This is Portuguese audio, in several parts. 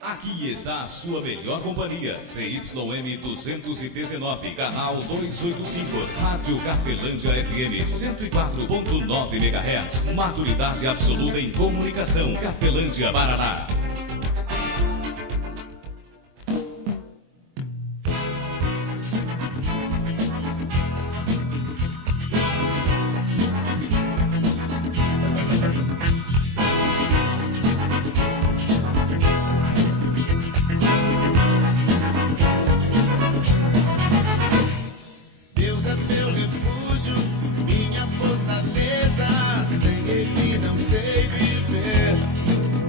Aqui está a sua melhor companhia, CYM 219, canal 285, Rádio Cafelândia FM 104.9 MHz, maturidade absoluta em comunicação, Cafelândia, Paraná.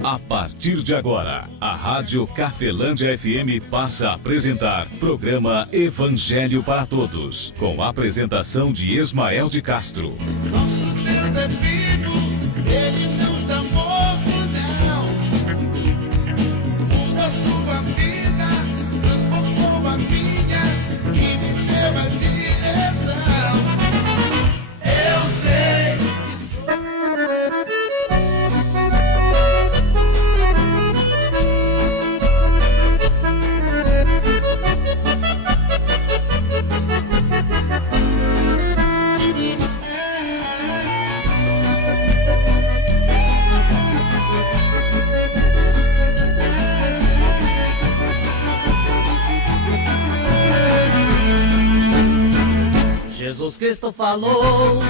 A partir de agora, a Rádio Cafelândia FM passa a apresentar programa Evangelho para Todos, com a apresentação de Ismael de Castro. Nosso Deus é vivo, Ele não está morto, não. Muda sua vida, transformou a minha e me deu a direção. Eu sei que sou... Jesus Cristo falou,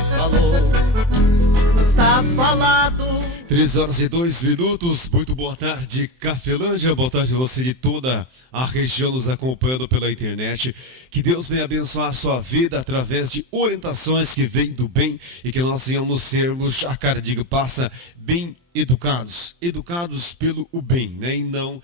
está falado. 3h02, muito boa tarde, Cafelândia, boa tarde a você de toda a região nos acompanhando pela internet. Que Deus venha abençoar a sua vida através de orientações que vêm do bem e que nós venhamos sermos, a cada dia que passa, bem educados pelo o bem, né? E não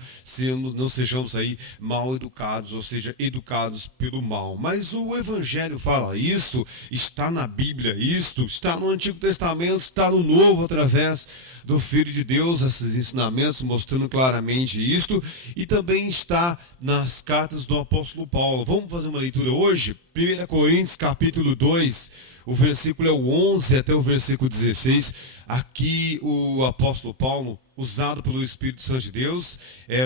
sejamos aí mal educados, ou seja, educados pelo mal. Mas o Evangelho fala isso, está na Bíblia, isto está no Antigo Testamento, está no Novo, através do Filho de Deus, esses ensinamentos mostrando claramente isto, e também está nas cartas do apóstolo Paulo. Vamos fazer uma leitura hoje? 1 Coríntios capítulo 2, o versículo é o 11 até o versículo 16. Aqui o apóstolo Paulo, usado pelo Espírito Santo de Deus,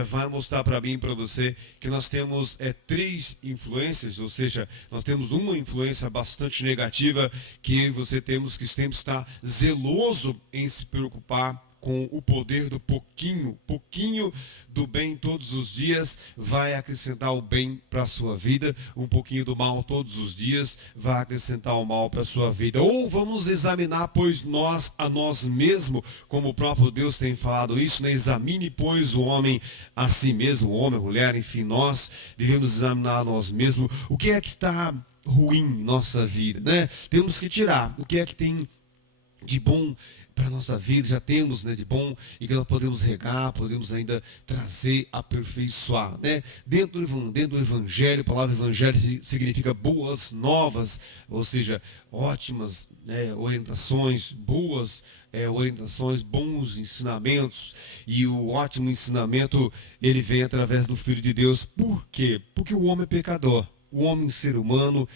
vai mostrar para mim e para você que nós temos três influências, ou seja, nós temos uma influência bastante negativa, que você temos que sempre estar zeloso em se preocupar com o poder do pouquinho do bem todos os dias vai acrescentar o bem para a sua vida, um pouquinho do mal todos os dias vai acrescentar o mal para a sua vida. Ou vamos examinar, pois, nós a nós mesmos, como o próprio Deus tem falado isso, né? Examine, pois, o homem a si mesmo, o homem, a mulher, enfim, nós devemos examinar a nós mesmos, o que é que está ruim em nossa vida, né? Temos que tirar o que é que tem de bom para a nossa vida, já temos, né, de bom, e que nós podemos regar, podemos ainda trazer, aperfeiçoar, né? Dentro do Evangelho, a palavra Evangelho significa boas novas, ou seja, ótimas, né, orientações, boas orientações, bons ensinamentos, e o ótimo ensinamento, ele vem através do Filho de Deus. Por quê? Porque o homem é pecador. O homem, ser humano,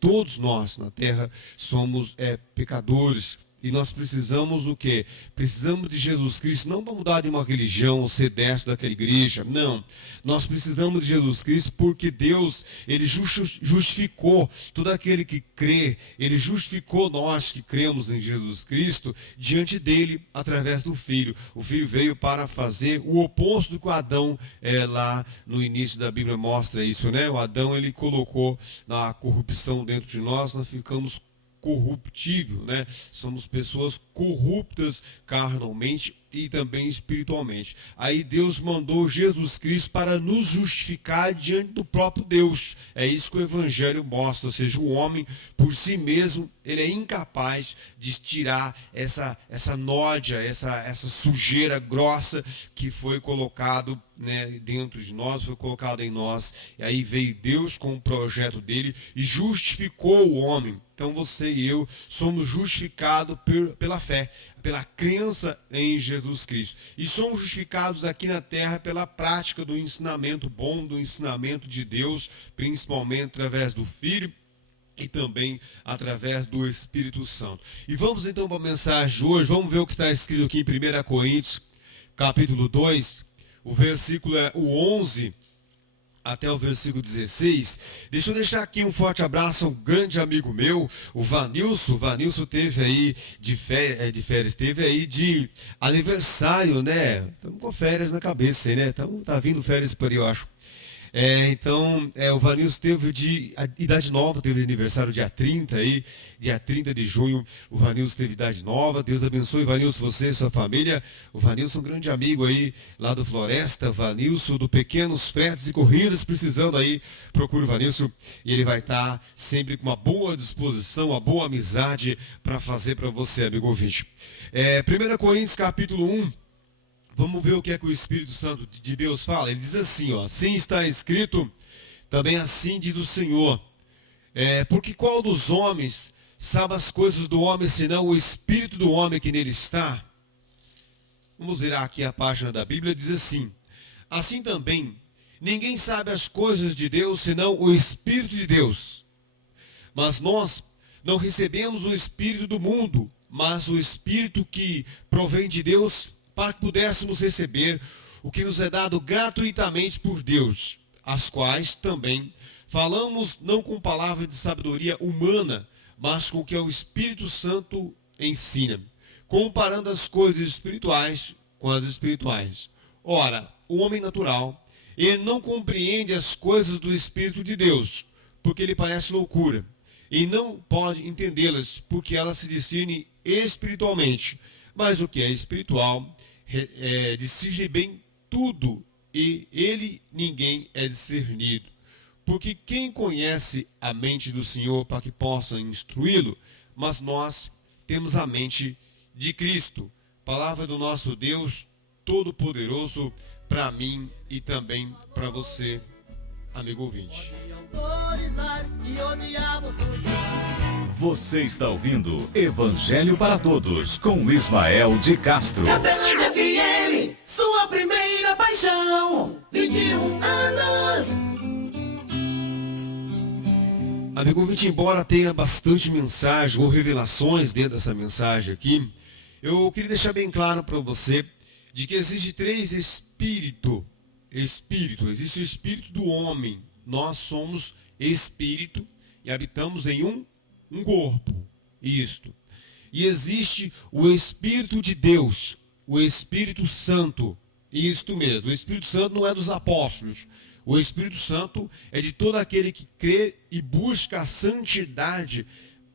todos nós na terra somos pecadores. E nós precisamos do quê? Precisamos de Jesus Cristo, não para mudar de uma religião, ou ser dentro daquela igreja, não. Nós precisamos de Jesus Cristo porque Deus, Ele justificou todo aquele que crê, Ele justificou nós que cremos em Jesus Cristo diante dele, através do Filho. O Filho veio para fazer o oposto do que o Adão, lá no início da Bíblia mostra isso, né? O Adão, ele colocou a corrupção dentro de nós ficamos corruptível, né? Somos pessoas corruptas carnalmente e também espiritualmente. Aí Deus mandou Jesus Cristo para nos justificar diante do próprio Deus. É isso que o Evangelho mostra, ou seja, o homem por si mesmo, ele é incapaz de tirar essa nódia, essa sujeira grossa que foi colocado, né, dentro de nós, foi colocado em nós. E aí veio Deus com o projeto dele e justificou o homem. Então você e eu somos justificados pela fé, pela crença em Jesus Cristo. E somos justificados aqui na terra pela prática do ensinamento bom, do ensinamento de Deus, principalmente através do Filho e também através do Espírito Santo. E vamos então para a mensagem de hoje. Vamos ver o que está escrito aqui em 1 Coríntios, capítulo 2, o versículo é o 11 até o versículo 16. Deixa eu deixar aqui um forte abraço a um grande amigo meu, o Vanilson. O Vanilson teve aí de férias, teve aí de aniversário, né? Estamos com férias na cabeça aí, né? Tá vindo férias por aí, eu acho. O Vanilson teve de idade nova, teve de aniversário dia 30 aí, dia 30 de junho, o Vanilson teve idade nova. Deus abençoe, Vanilson, você e sua família. O Vanilson, um grande amigo aí, lá do Floresta, Vanilson, do Pequenos Fretes e Corridas, precisando aí, procure o Vanilson, e ele vai estar sempre com uma boa disposição, uma boa amizade para fazer para você, amigo ouvinte. 1 Coríntios capítulo 1, vamos ver o que é que o Espírito Santo de Deus fala. Ele diz assim, ó: assim está escrito, também assim diz o Senhor. Porque qual dos homens sabe as coisas do homem, senão o Espírito do homem que nele está? Vamos virar aqui a página da Bíblia, diz assim: assim também, ninguém sabe as coisas de Deus, senão o Espírito de Deus. Mas nós não recebemos o Espírito do mundo, mas o Espírito que provém de Deus, para que pudéssemos receber o que nos é dado gratuitamente por Deus, as quais também falamos não com palavras de sabedoria humana, mas com o que o Espírito Santo ensina, comparando as coisas espirituais com as espirituais. Ora, o homem natural, ele não compreende as coisas do Espírito de Deus, porque lhe parece loucura, e não pode entendê-las, porque elas se discernem espiritualmente. Mas o que é espiritual discerne bem tudo, e ele ninguém é discernido. Porque quem conhece a mente do Senhor para que possa instruí-lo? Mas nós temos a mente de Cristo. Palavra do nosso Deus Todo-Poderoso para mim e também para você, amigo ouvinte. Você está ouvindo Evangelho para Todos com Ismael de Castro. Cafelândia FM, sua primeira paixão. 21 anos. Amigo ouvinte, embora tenha bastante mensagem ou revelações dentro dessa mensagem aqui, eu queria deixar bem claro para você de que existe 3 espíritos. Existe o espírito do homem. Nós somos espírito e habitamos em um corpo. Isto. E existe o Espírito de Deus, o Espírito Santo. Isto mesmo. O Espírito Santo não é dos apóstolos. O Espírito Santo é de todo aquele que crê e busca a santidade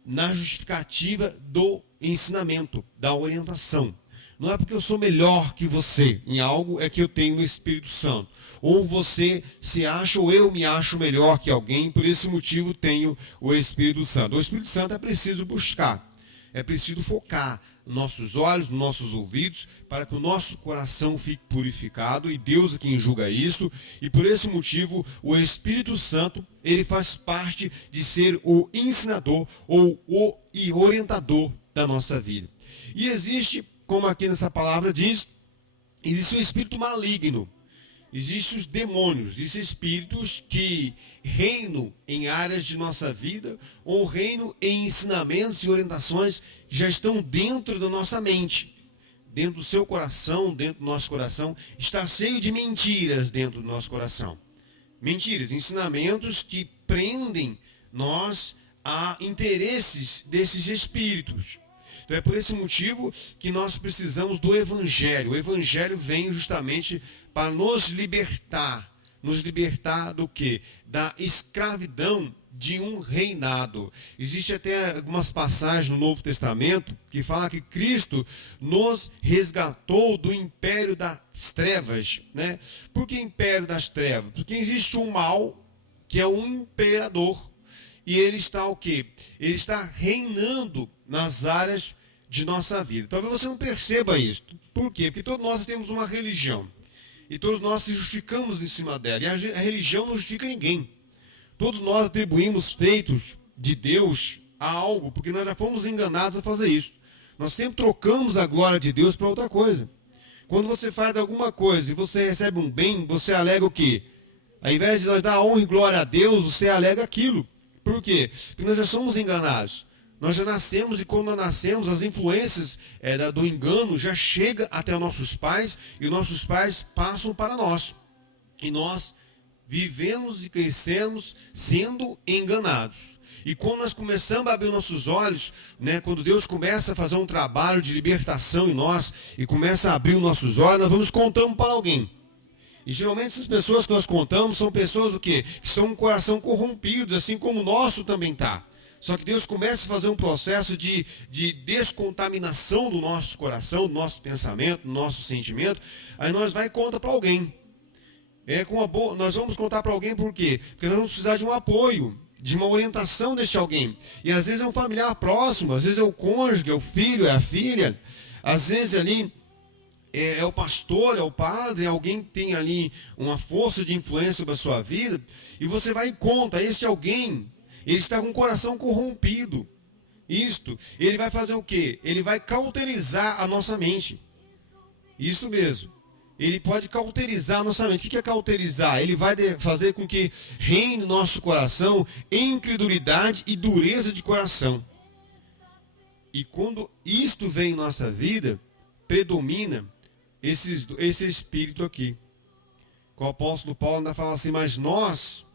na justificativa do ensinamento, da orientação. Não é porque eu sou melhor que você em algo é que eu tenho o Espírito Santo. Ou você se acha ou eu me acho melhor que alguém, por esse motivo tenho o Espírito Santo. O Espírito Santo é preciso buscar, é preciso focar nos nossos olhos, nos nossos ouvidos, para que o nosso coração fique purificado, e Deus é quem julga isso. E por esse motivo o Espírito Santo, ele faz parte de ser o ensinador ou o orientador da nossa vida. E existe, como aqui nessa palavra diz, existe o espírito maligno, existem os demônios, existem espíritos que reinam em áreas de nossa vida ou reinam em ensinamentos e orientações que já estão dentro da nossa mente, dentro do seu coração, dentro do nosso coração. Está cheio de mentiras dentro do nosso coração. Mentiras, ensinamentos que prendem nós a interesses desses espíritos. Então é por esse motivo que nós precisamos do Evangelho. O Evangelho vem justamente para nos libertar. Nos libertar do quê? Da escravidão de um reinado. Existe até algumas passagens no Novo Testamento que falam que Cristo nos resgatou do império das trevas, né? Por que império das trevas? Porque existe um mal que é um imperador. E ele está o quê? Ele está reinando nas áreas de nossa vida. Talvez você não perceba isso. Por quê? Porque todos nós temos uma religião. E todos nós se justificamos em cima dela. E a religião não justifica ninguém. Todos nós atribuímos feitos de Deus a algo, porque nós já fomos enganados a fazer isso. Nós sempre trocamos a glória de Deus para outra coisa. Quando você faz alguma coisa e você recebe um bem, você alega o quê? Ao invés de nós dar honra e glória a Deus, você alega aquilo. Por quê? Porque nós já somos enganados. Nós já nascemos, e quando nós nascemos, as influências do engano já chegam até nossos pais, e nossos pais passam para nós. E nós vivemos e crescemos sendo enganados. E quando nós começamos a abrir nossos olhos, né, quando Deus começa a fazer um trabalho de libertação em nós, e começa a abrir os nossos olhos, nós vamos contando para alguém. E geralmente essas pessoas que nós contamos são pessoas o quê? Que estão com o coração corrompido, assim como o nosso também está. Só que Deus começa a fazer um processo de descontaminação do nosso coração, do nosso pensamento, do nosso sentimento. Aí nós vai e conta para alguém. Nós vamos contar para alguém por quê? Porque nós vamos precisar de um apoio, de uma orientação deste alguém. E às vezes é um familiar próximo, às vezes é o cônjuge, é o filho, é a filha. Às vezes ali é o pastor, é o padre, é alguém que tem ali uma força de influência sobre a sua vida. E você vai e conta, este alguém, ele está com o coração corrompido. Ele vai fazer o quê? Ele vai cauterizar a nossa mente. Isso mesmo. Ele pode cauterizar a nossa mente. O que é cauterizar? Ele vai fazer com que reine no nosso coração incredulidade e dureza de coração. E quando isto vem em nossa vida, predomina esse espírito aqui. O apóstolo Paulo ainda fala assim, mas nós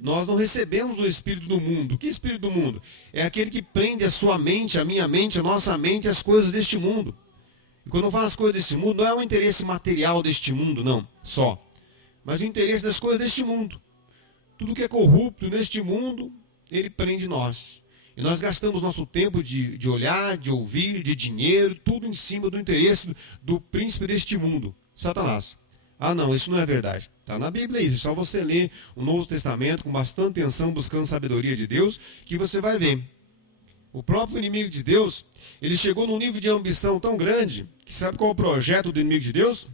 não recebemos o espírito do mundo. Que espírito do mundo? É aquele que prende a sua mente, a minha mente, a nossa mente, as coisas deste mundo. E quando eu falo as coisas deste mundo, não é o interesse material deste mundo, não, só. Mas o interesse das coisas deste mundo. Tudo que é corrupto neste mundo, ele prende nós. E nós gastamos nosso tempo de olhar, de ouvir, de dinheiro, tudo em cima do interesse do príncipe deste mundo, Satanás. Ah não, isso não é verdade. Está na Bíblia isso, é só você ler o Novo Testamento com bastante atenção, buscando sabedoria de Deus, que você vai ver. O próprio inimigo de Deus, ele chegou num nível de ambição tão grande, que sabe qual é o projeto do inimigo de Deus?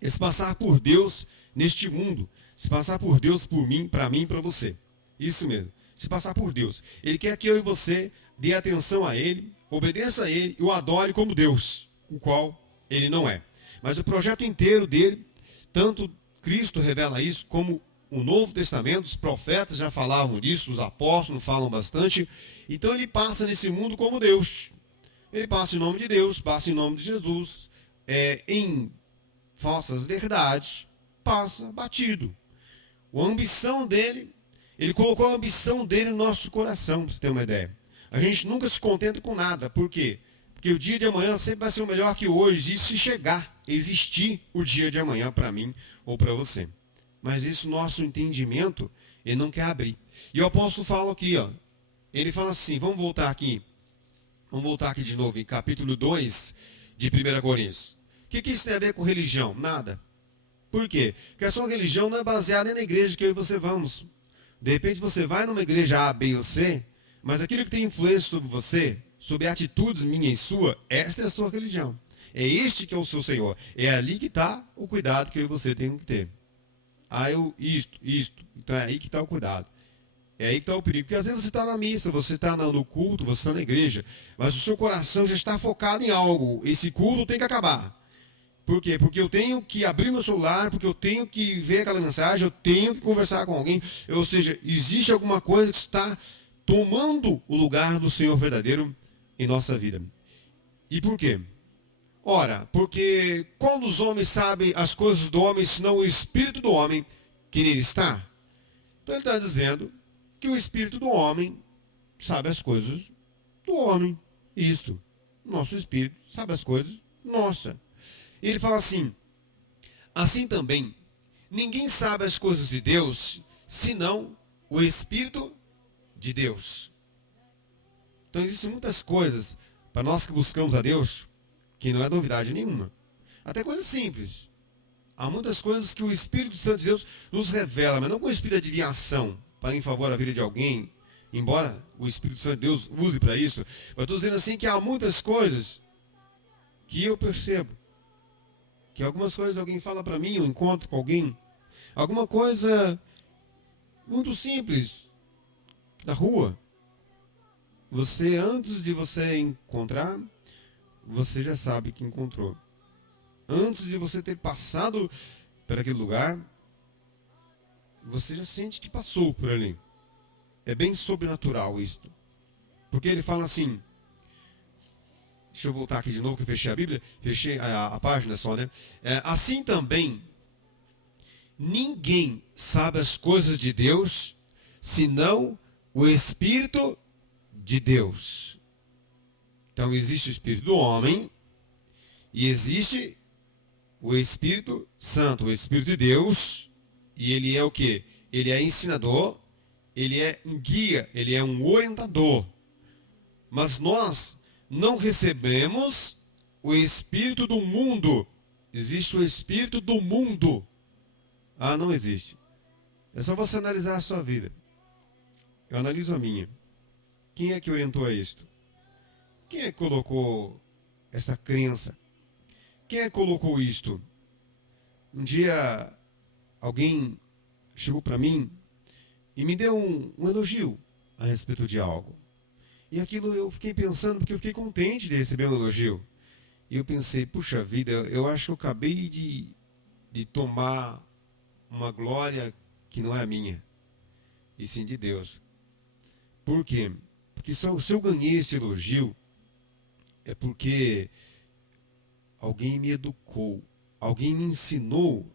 É se passar por Deus neste mundo, se passar por Deus por mim, para você. Isso mesmo, se passar por Deus. Ele quer que eu e você dê atenção a Ele, obedeça a Ele e o adore como Deus, o qual Ele não é. Mas o projeto inteiro dele, tanto Cristo revela isso, como o Novo Testamento, os profetas já falavam disso, os apóstolos falam bastante. Então ele passa nesse mundo como Deus. Ele passa em nome de Deus, passa em nome de Jesus, em falsas verdades, passa batido. A ambição dele, ele colocou a ambição dele no nosso coração, para você ter uma ideia. A gente nunca se contenta com nada. Por quê? Porque o dia de amanhã sempre vai ser o melhor que hoje, e se chegar, existir o dia de amanhã para mim ou para você. Mas esse nosso entendimento, ele não quer abrir. E o apóstolo fala aqui, ó, ele fala assim, vamos voltar aqui de novo, em capítulo 2 de 1 Coríntios. O que isso tem a ver com religião? Nada. Por quê? Porque a sua religião não é baseada na igreja que eu e você vamos. De repente você vai numa igreja A, B ou C, mas aquilo que tem influência sobre você, sobre atitudes minha e sua, esta é a sua religião. É este que é o seu Senhor. É ali que está o cuidado que eu e você temos que ter. Isto. Então é aí que está o cuidado. É aí que está o perigo. Porque às vezes você está na missa, você está no culto, você está na igreja, mas o seu coração já está focado em algo. Esse culto tem que acabar. Por quê? Porque eu tenho que abrir meu celular, porque eu tenho que ver aquela mensagem, eu tenho que conversar com alguém. Ou seja, existe alguma coisa que está tomando o lugar do Senhor verdadeiro em nossa vida. E por quê? Ora, porque quando os homens sabem as coisas do homem, senão o espírito do homem que nele está? Então ele está dizendo que o espírito do homem sabe as coisas do homem. Isto. Nosso espírito sabe as coisas nossa. Ele fala assim também, ninguém sabe as coisas de Deus, senão o Espírito de Deus. Então existem muitas coisas, para nós que buscamos a Deus, que não é novidade nenhuma. Até coisas simples. Há muitas coisas que o Espírito Santo de Deus nos revela, mas não com o espírito de adivinhação, para em favor da vida de alguém, embora o Espírito Santo de Deus use para isso. Mas estou dizendo assim que há muitas coisas que eu percebo. Que algumas coisas alguém fala para mim, eu encontro com alguém. Alguma coisa muito simples, na rua. Você, antes de você encontrar, você já sabe que encontrou. Antes de você ter passado por aquele lugar, você já sente que passou por ali. É bem sobrenatural isso. Porque ele fala assim, deixa eu voltar aqui de novo que eu fechei a Bíblia, fechei a página só, né? Assim também, ninguém sabe as coisas de Deus, senão o Espírito de Deus. Então existe o Espírito do homem e existe o Espírito Santo, o Espírito de Deus, e ele é o quê? Ele é ensinador, ele é um guia, ele é um orientador. Mas nós não recebemos o Espírito do mundo. Existe o Espírito do mundo. Ah, não existe. É só você analisar a sua vida. Eu analiso a minha. Quem é que orientou a isto? Quem é que colocou essa crença? Quem é que colocou isto? Um dia, alguém chegou para mim e me deu um elogio a respeito de algo. E aquilo eu fiquei pensando, porque eu fiquei contente de receber um elogio. E eu pensei, puxa vida, eu acho que eu acabei de tomar uma glória que não é a minha, e sim de Deus. Por quê? Porque se eu ganhei esse elogio, é porque alguém me educou, alguém me ensinou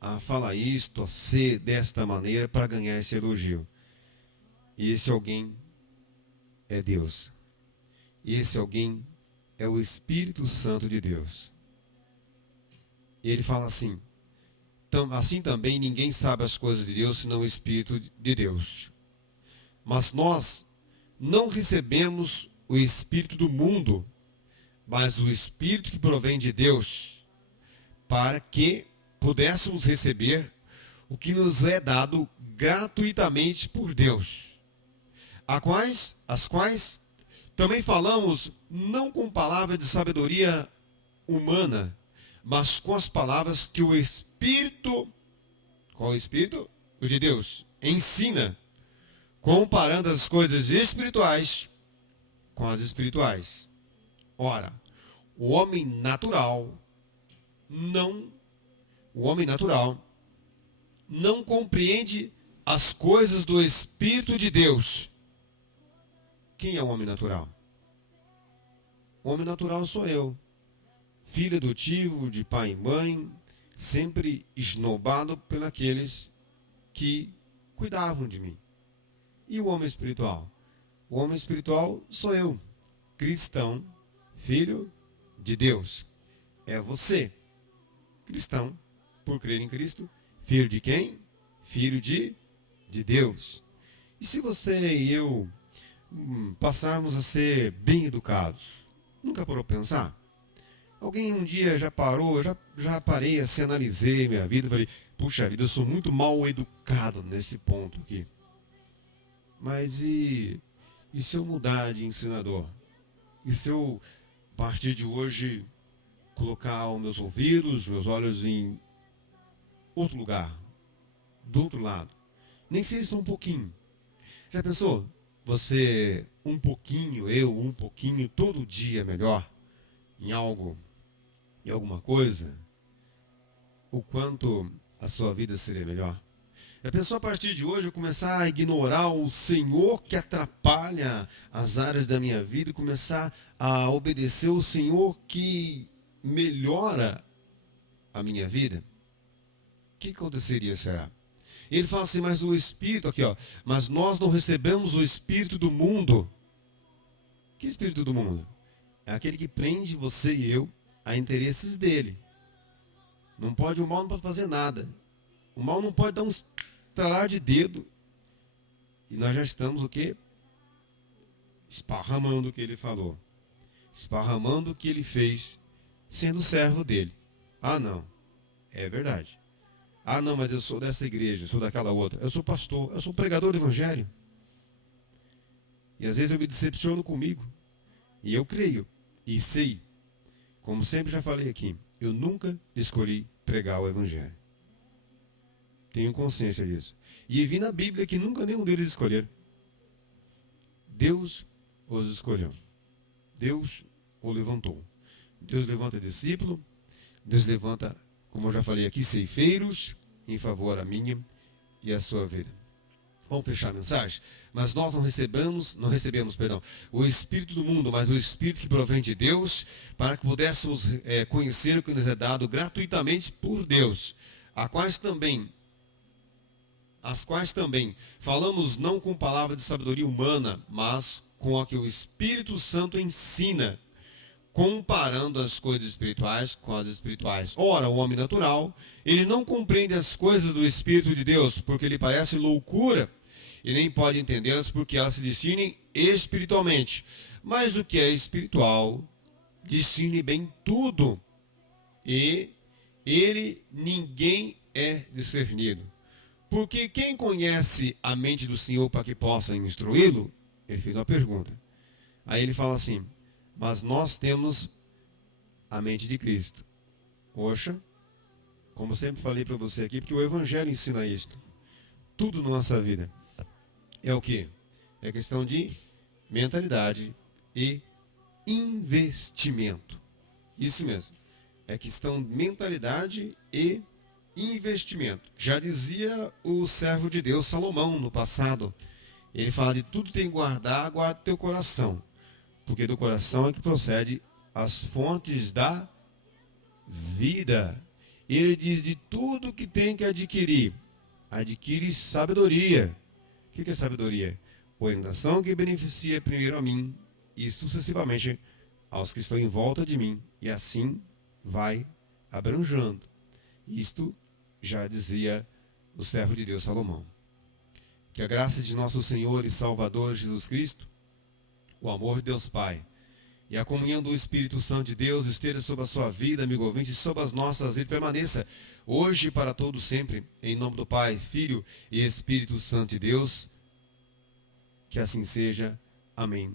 a falar isto, a ser desta maneira para ganhar esse elogio. E esse alguém é Deus. E esse alguém é o Espírito Santo de Deus. E ele fala assim, assim também ninguém sabe as coisas de Deus, senão o Espírito de Deus. Mas nós não recebemos o Espírito do mundo, mas o Espírito que provém de Deus, para que pudéssemos receber o que nos é dado gratuitamente por Deus. As quais também falamos não com palavras de sabedoria humana, mas com as palavras que o Espírito, qual o Espírito? O de Deus, ensina, comparando as coisas espirituais com as espirituais. Ora, o homem natural não compreende as coisas do Espírito de Deus. Quem é o homem natural? O homem natural sou eu, filho adotivo de pai e mãe, sempre esnobado pelos que cuidavam de mim. E o homem espiritual? O homem espiritual sou eu, cristão, filho de Deus. É você, cristão, por crer em Cristo, filho de quem? Filho de Deus. E se você e eu passarmos a ser bem educados, nunca parou para pensar? Alguém um dia já parou, já parei assim, analisei minha vida, falei, puxa vida, eu sou muito mal educado nesse ponto aqui. Mas e se eu mudar de ensinador? E se eu, a partir de hoje, colocar os meus ouvidos, meus olhos em outro lugar, do outro lado? Nem sei se um pouquinho. Já pensou? Você um pouquinho, eu um pouquinho, todo dia melhor em algo, em alguma coisa, o quanto a sua vida seria melhor? Já pensou a partir de hoje eu começar a ignorar o Senhor que atrapalha as áreas da minha vida e começar a obedecer o Senhor que melhora a minha vida? O que aconteceria, será? Ele fala assim, mas o Espírito, aqui ó, mas nós não recebemos o Espírito do mundo. Que Espírito do mundo? É aquele que prende você e eu a interesses dele. O mal não pode fazer nada. O mal não pode dar um estalar de dedo. E nós já estamos o quê? Esparramando o que ele falou. Esparramando o que ele fez, sendo servo dele. Ah não, é verdade. Ah não, mas eu sou dessa igreja, eu sou daquela outra. Eu sou pastor, eu sou pregador do evangelho. E às vezes eu me decepciono comigo. E eu creio e sei, como sempre já falei aqui, eu nunca escolhi pregar o evangelho. Tenho consciência disso. E vi na Bíblia que nunca nenhum deles escolheram. Deus os escolheu. Deus o levantou. Deus levanta discípulo. Deus levanta, como eu já falei aqui, ceifeiros em favor a minha e a sua vida. Vamos fechar a mensagem? Mas nós não recebemos, o Espírito do mundo, mas o Espírito que provém de Deus, para que pudéssemos conhecer o que nos é dado gratuitamente por Deus, as quais também falamos não com palavra de sabedoria humana, mas com a que o Espírito Santo ensina, comparando as coisas espirituais com as espirituais. Ora, o homem natural, ele não compreende as coisas do Espírito de Deus, porque lhe parece loucura, e nem pode entendê-las porque elas se discernem espiritualmente. Mas o que é espiritual discerne bem tudo, e ninguém é discernido. Porque quem conhece a mente do Senhor para que possa instruí-lo? Ele fez uma pergunta. Aí ele fala assim: mas nós temos a mente de Cristo. Poxa, como sempre falei para você aqui, porque o Evangelho ensina isto. Tudo na nossa vida é o quê? É questão de mentalidade e investimento. Isso mesmo. É questão de mentalidade e investimento. Já dizia o servo de Deus Salomão no passado. Ele fala de tudo tem que guarda o teu coração. Porque do coração é que procede as fontes da vida. Ele diz de tudo que tem que adquirir. Adquire sabedoria. O que é sabedoria? Orientação que beneficia primeiro a mim e sucessivamente aos que estão em volta de mim. E assim vai abranjando. Isto já dizia o servo de Deus Salomão. Que a graça de nosso Senhor e Salvador Jesus Cristo, o amor de Deus Pai e a comunhão do Espírito Santo de Deus esteja sobre a sua vida, amigo ouvinte, e sobre as nossas vidas, permaneça hoje e para todos sempre, em nome do Pai, Filho e Espírito Santo de Deus. Que assim seja. Amém.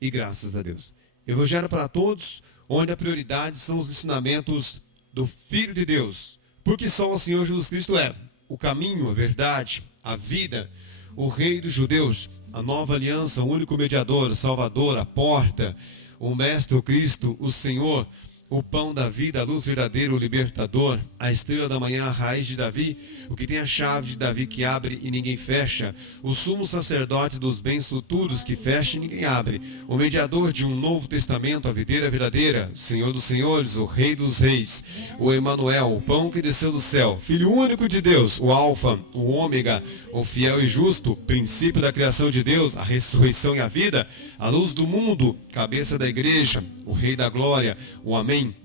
E graças a Deus. Evangelho para todos, onde a prioridade são os ensinamentos do Filho de Deus. Porque só o Senhor Jesus Cristo é o caminho, a verdade, a vida, o Rei dos Judeus, a nova aliança, o único mediador, o Salvador, a porta, o Mestre, o Cristo, o Senhor, o pão da vida, a luz verdadeira, o libertador, a estrela da manhã, a raiz de Davi, o que tem a chave de Davi que abre e ninguém fecha, o sumo sacerdote dos bens futuros que fecha e ninguém abre, o mediador de um novo testamento, a videira verdadeira, Senhor dos senhores, o Rei dos reis, o Emanuel, o pão que desceu do céu, Filho único de Deus, o Alfa, o Ômega, o fiel e justo, princípio da criação de Deus, a ressurreição e a vida, a luz do mundo, cabeça da igreja, o Rei da glória, o Amém,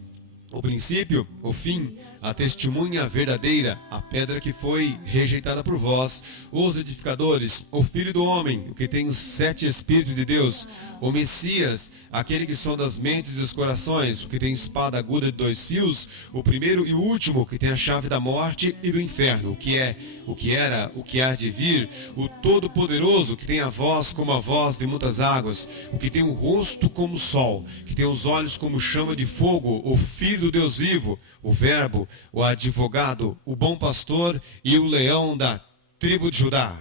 o princípio, o fim, a testemunha verdadeira, a pedra que foi rejeitada por vós, os edificadores, o Filho do homem, o que tem os 7 Espíritos de Deus, o Messias, aquele que sonda as mentes e os corações, o que tem espada aguda de 2 fios, o primeiro e o último, que tem a chave da morte e do inferno, o que é, o que era, o que há de vir, o Todo-Poderoso, que tem a voz como a voz de muitas águas, o que tem o rosto como o sol, que tem os olhos como chama de fogo, o Filho do Deus vivo, o Verbo, o advogado, o bom pastor e o leão da tribo de Judá.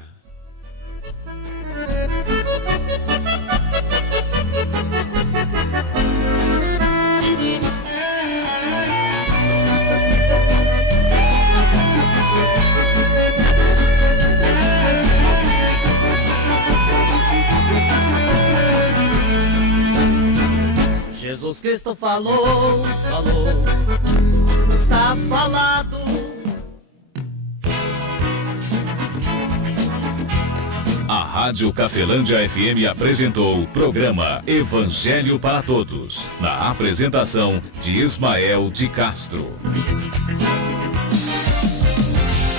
Jesus Cristo falou, está falado. A Rádio Cafelândia FM apresentou o programa Evangelho para Todos, na apresentação de Ismael de Castro.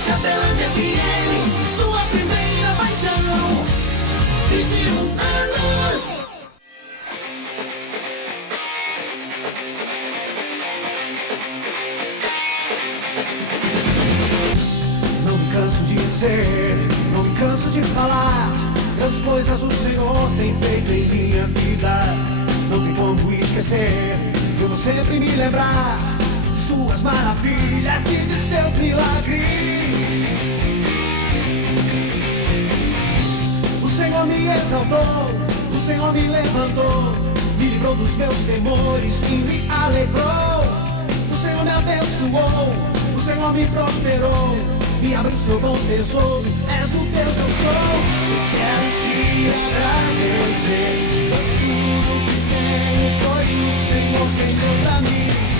Cafelândia FM, sua primeira paixão. 21 anos. Não me canso de dizer, não me canso de falar. Grandes coisas o Senhor tem feito em minha vida. Não tem como esquecer, eu vou sempre me lembrar de suas maravilhas e de seus milagres. O Senhor me exaltou, o Senhor me levantou, me livrou dos meus temores e me alegrou. O Senhor me abençoou, o Senhor me prosperou e abre o seu bom tesouro. És um Deus, eu sou. Eu quero te agradecer, pois tudo que tenho foi o Senhor quem deu pra mim.